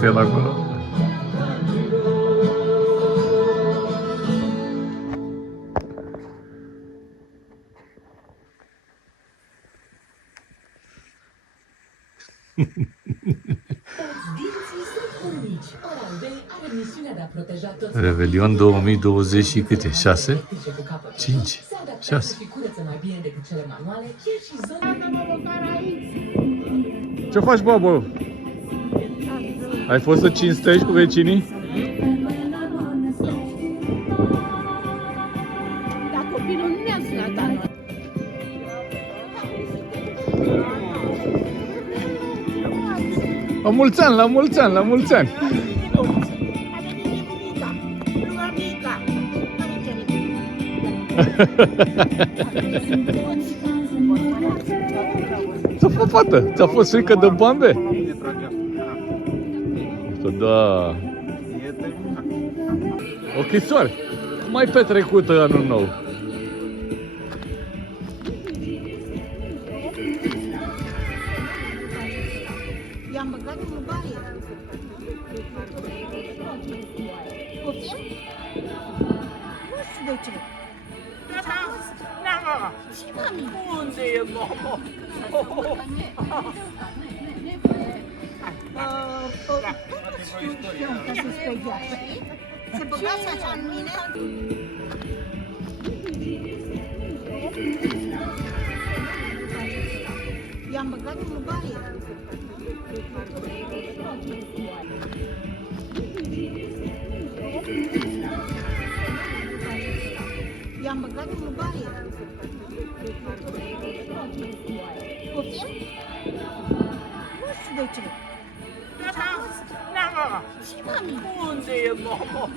pus el acolo. Revelion 2020 și câte? 6? 5? 6? Ce faci, Bobo? Ai fost să cinstești cu vecinii? Dar copilul nu ne-a sunat anul. La mulți ani, la mulți ani, la mulți ani! Ți-a fost, fată? Ți-a fost frică de bombe? Da. Ochisoare. Cum ai petrecut anul nou? I-am băgat în baie. Poftim? Nu știu de ce. Și mami. Unde e Momo? Ca să speriat. Se băgați așa în mine? I-am băgat în baie. I-am băgat în baie. Poftim? Nu știu de ce. Și mami. Unde e Momo?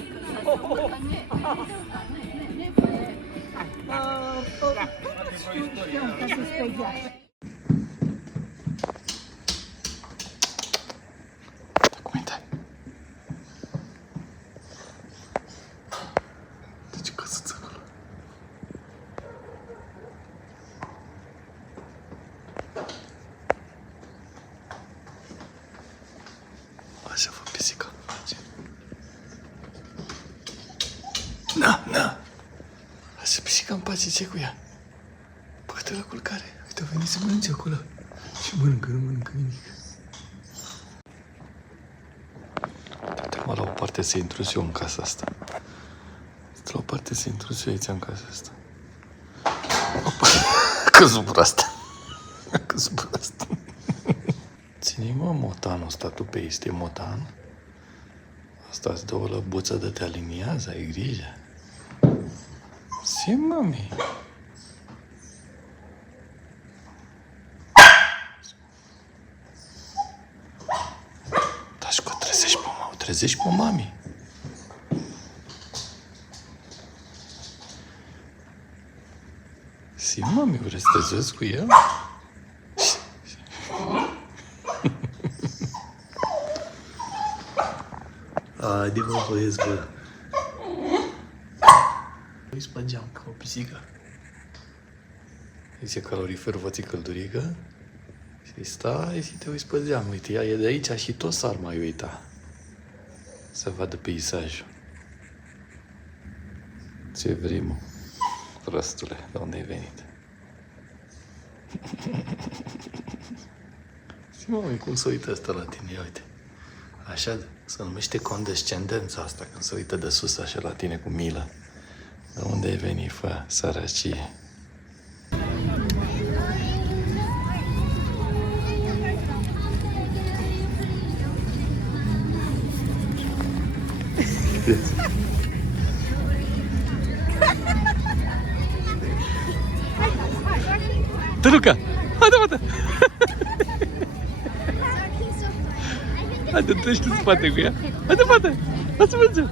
Ca să speriat. Documentari. De ce căsuță acolo? Așa fă pisica. Na! Așa pisica în pace, ce cu ea? Băgă-te la culcare. Uite, a venit să mănânce acolo. Și mănâncă, nu mănâncă nimic. Mă, la o parte să intru și eu în casa asta. La o parte să intru și eu aici în casa asta. Opa! Căzut asta. Căzut asta. Ține-i, mă, motanul ăsta, tu pe este motan. Asta îți dă o lăbuță de te aliniază, ai grijă. Sim, mami. Dașco, trezești pe mami. Sim, mami, vrei să te joci cu el? Haide, mă, băieți, bă. Îi spăgeam ca o pisică. Zice calorifer, vă ții căldurică? Și stai și te uiți pe geam. Uite, ea e de aici și tot s-ar mai uita să vadă peisajul. Ce vrei, mă? Prostule, de unde ai venit? Și mami, cum se uită ăsta la tine? Ia uite. Așa se numește condescendența asta, când se uită de sus așa la tine cu milă. De unde ai venit, fă, sărăcie? Tăluca! Haide, mă! Haide, treci în spate cu ea! Haide, mă! Hai să mergem!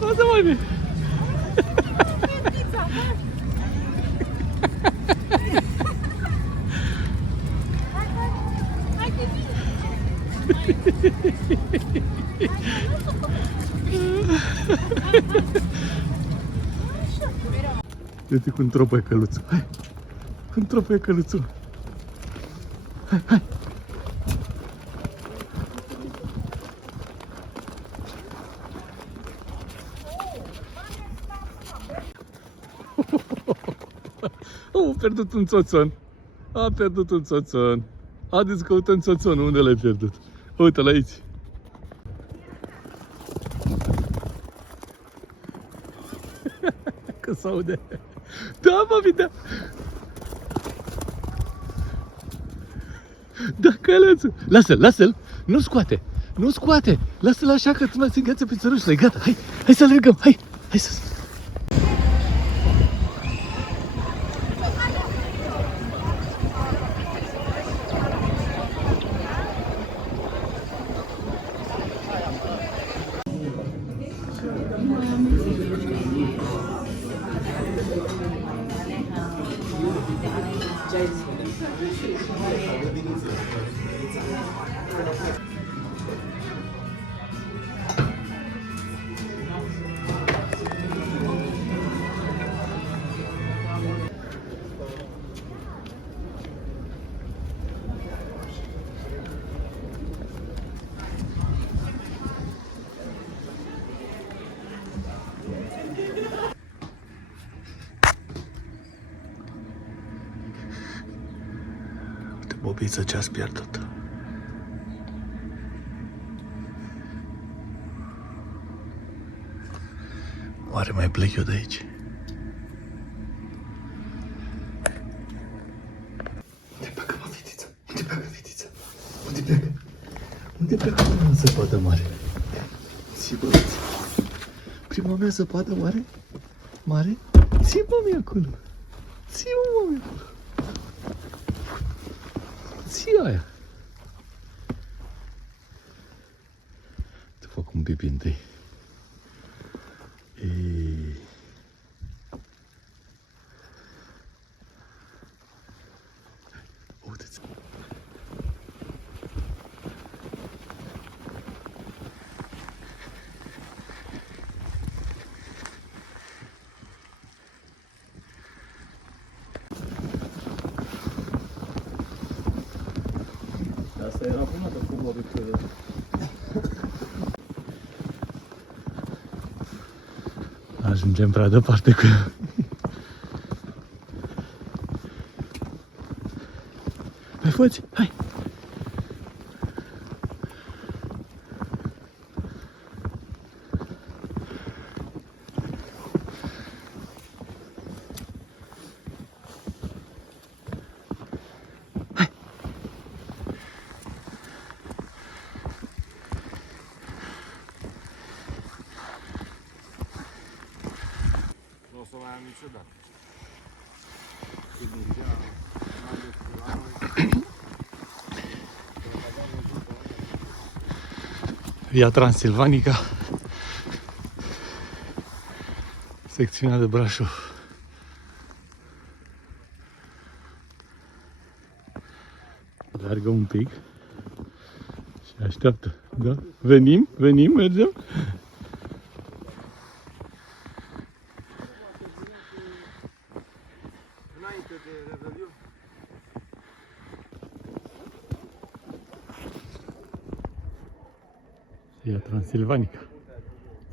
Haide, mami! Uite cum tropăie căluțul. Hai! Cum tropăie căluțul. Hai, hai! Oh, a pierdut un țoțon. A pierdut un țoțon. Haideți căutăm țoțonul. Unde l-ai pierdut? Uite-l aici. Că s-aude. Da, mami, da. Da, călățul. Lasă-l, lasă-l. Nu scoate. Nu scoate. Lasă-l așa că tu mai se îngheață pe țărușile. Gata, hai. Hai să alergăm. Hai. Hai sus. Bobiță, ce-ați pierdut? Oare mai plec eu de aici? Unde pleacă, mă, fetiță? Unde pleacă, fetiță? Unde pleacă? Unde pleacă prima zăpadă mare? Sigur, prima mea zăpadă mare? Mare? Ții-mă-mi acolo! Ții-mă-mi acolo! Ții aia! Te fac un pipi întâi. Uite-ți! Asta era prima dată cu mobițele. Ajungem prea departe cu ea. Hai, fă-ți! Hai! Nu o să mai am niciodată. Când mergea, mai ales cu la noi, Via Transilvanica, secțiunea de Brașov. Alergă un pic și așteaptă. Da? Venim, venim, mergem. înainte de Revelion. Via Transilvanica.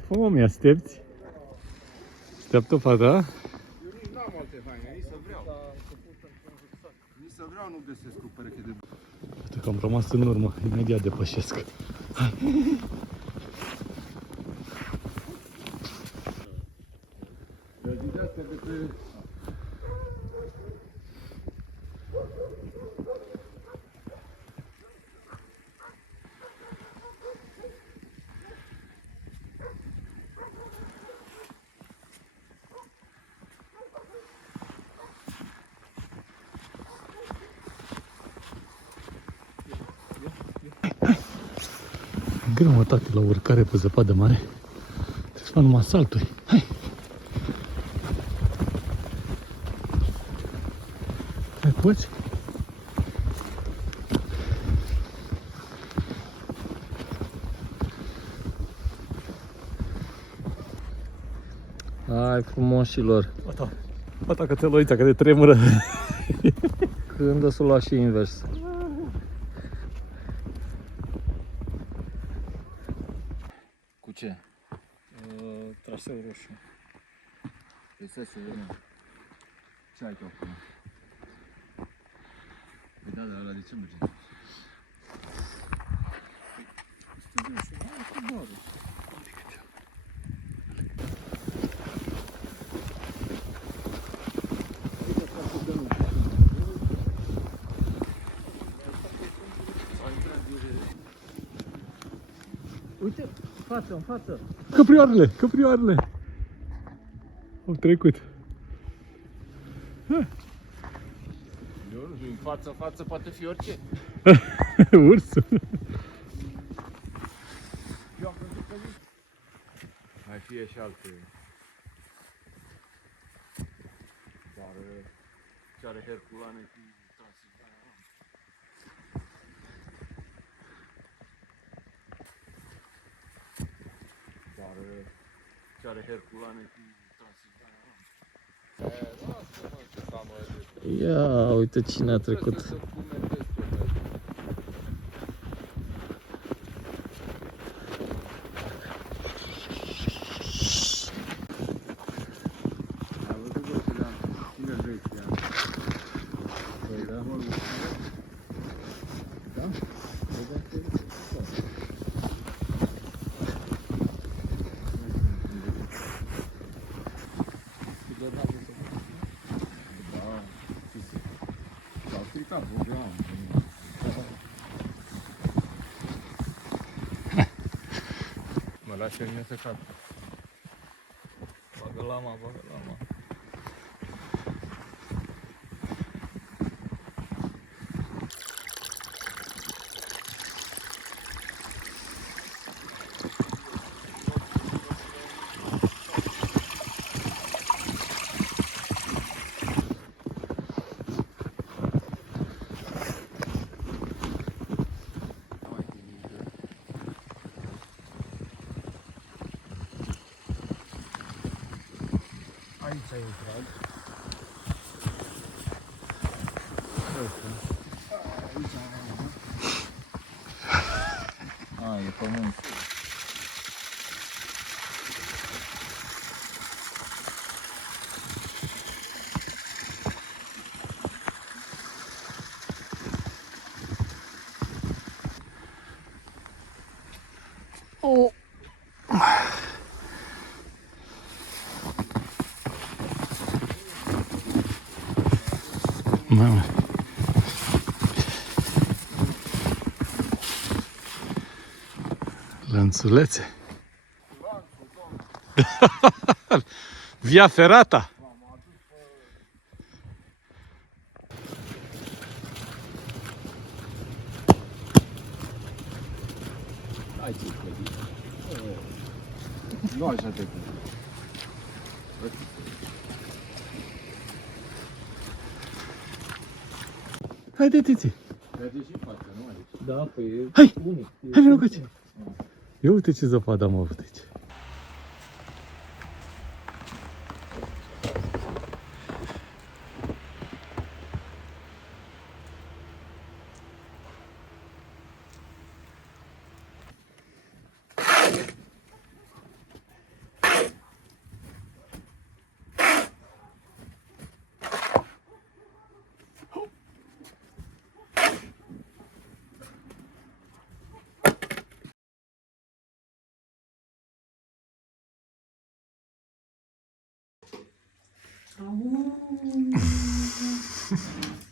Fă, mă, mi-aștepți? Așteaptă fata? Eu nici n-am alte haine, nici să vreau. Nici să vreau nu găsesc o pereche de... Uite că am rămas în urmă, imediat depășesc. Greu, mă, tati, la urcare pe zăpadă mare. Trebuie să fac numai salturi. Hai! Hai, poți? Hai frumoșilor. Ata că te loița, că te tremură. Când o să o lua și invers? Cu ce? Traseu roșu. Este să vedem. Ce ai tu acum? Păi da, dar ăla de ce merge? Uite, Față, în față! căprioarele, căprioarele. Au trecut. Eu nu știu, în față poate fi orice. Ursul. Mai fie și alte. Dar ce are herculane cu Transilvania. Dar ce are herculane cu Transilvania. Ia, uite cine a trecut. Mă lași mine să cad. Bagă lama, bagă lama. Aici ai intrat. A, e pământ. Oh. Mamă. Lănțulețe. Via ferata. Hai ce nu așa te pun. Haide, tiții. Merge și în față, nu aici. Da, păi e Hai! unic. Hai, vină cu aici. Ia uite ce zăpadă am avut aici.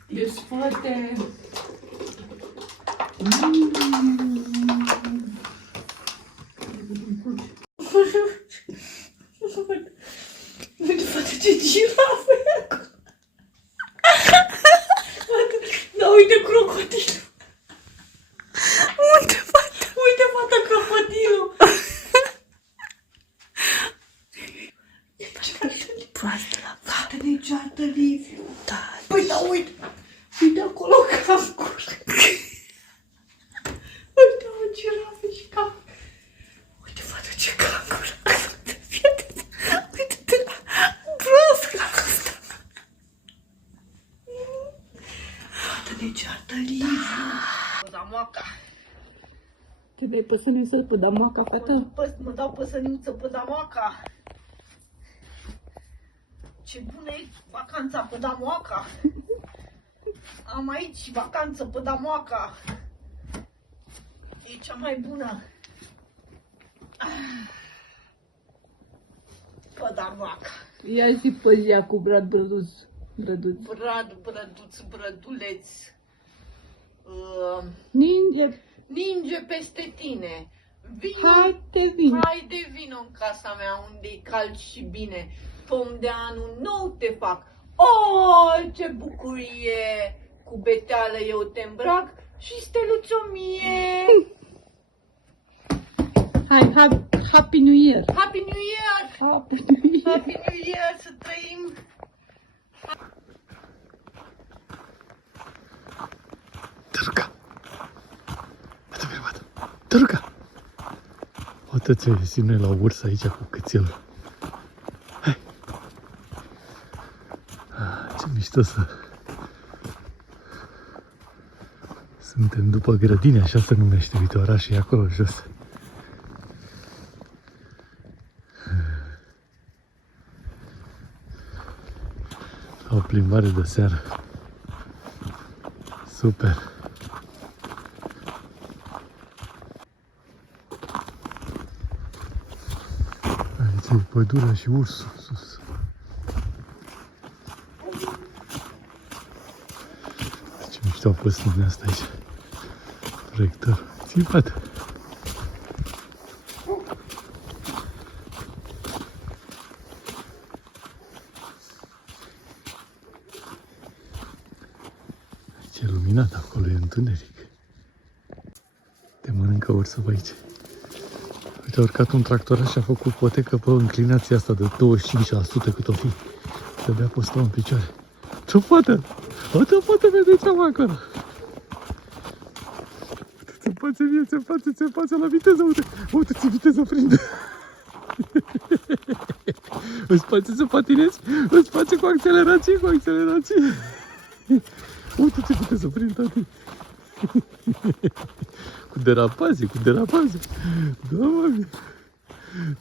E foarte... Uite, fata, ce girafă e acolo. Da, uite crocodilul. Uite, fata, crocodilul. Proastă la fata de ceartă, Liviu. Da. Păi, da, uite. Uite acolo cancur. Uite, o girafă și cancur. Uite, fata, ce cancur. Uite-te la... ne ceartă Liviu. Pădamoaca. Te dai păsăniuță pe damoaca, fată? Mă dau păsăniuță Pădamoaca. Ce bună e vacanța Pădamoaca. Am aici vacanță Pădamoaca. E cea mai bună. Pădamoaca. Ia zi poezia cu Brăduț. Brăduleț. Ninge, Ninge peste tine. Haide vino în casa mea unde e cald și bine. Pom de anul nou te fac. Oh, ce bucurie! Cu beteală eu te îmbrac și steluț-o mie. Hai, Happy New Year! Happy New Year! Happy New Year! Happy New Year să trăim! Tăruca! Bate pe bate! Tăruca! Uite-ți găsim noi la urs aici cu cățelul. Hai! Ce mișto să... Suntem după grădini, așa se numește, uite orașul e acolo jos. O plimbare de seară. Super! Aici e pădurea și ursul sus. Ce mișto a fost lumea asta aici. Proiector. Țipat! Ce luminat acolo, e întuneric. Te mănâncă ursul pe aici. Uite, a urcat un tractor și a făcut potecă pe înclinația asta de 25% cât o fi. Să dea postul în picioare. Ce poate? O te poate vede ceva acolo. Uite, se face la viteză, uite, ți viteză prinde. Îți place să patinezi? Îți place cu accelerație, Uite ce viteză prind, tati. Cu derapaze. Da,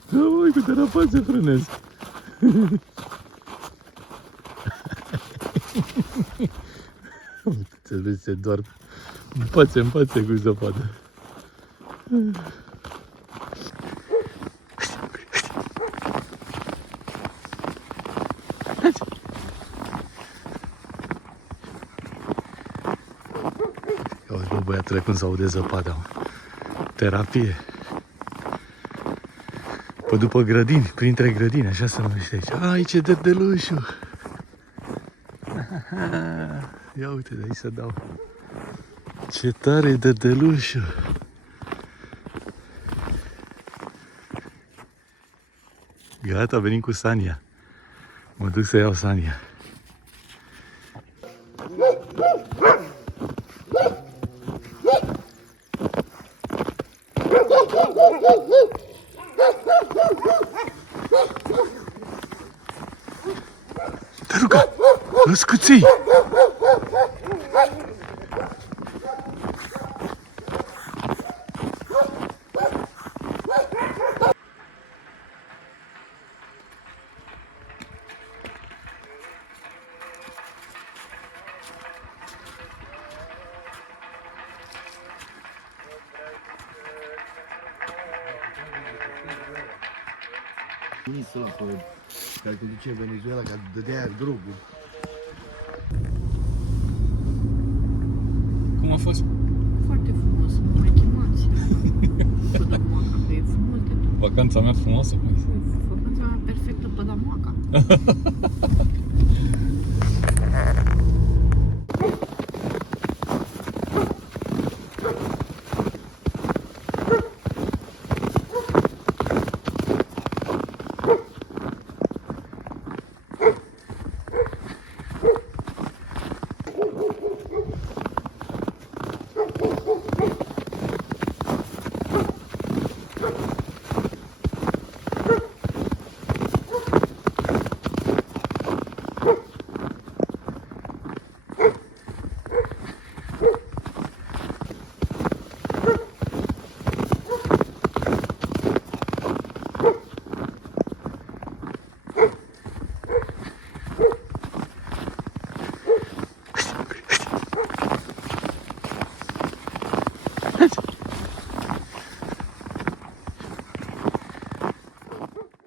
măi, cu derapaze frânezi. Uite, vezi, se doarme. În pațe cu zăpadă. Ia uite, bă, băiatule, cum s-aude zăpada, mă. Terapie. Pe după grădini, printre grădini, așa se numește aici. Aici e dădelușul. Ia uite, de aici să dau. Ce tare e dădelușul. Gata, venim cu Sania. Mă duc să iau Sania. Tăruca! Răscăței! Ministrul ăla care conduce Venezuela, care dădea drogul. Cum a fost? Foarte frumos, mai chemați. Pădamoaca, că e frumos de tot. Vacanța mea frumoasă? Vacanța mea perfectă, Pădamoaca.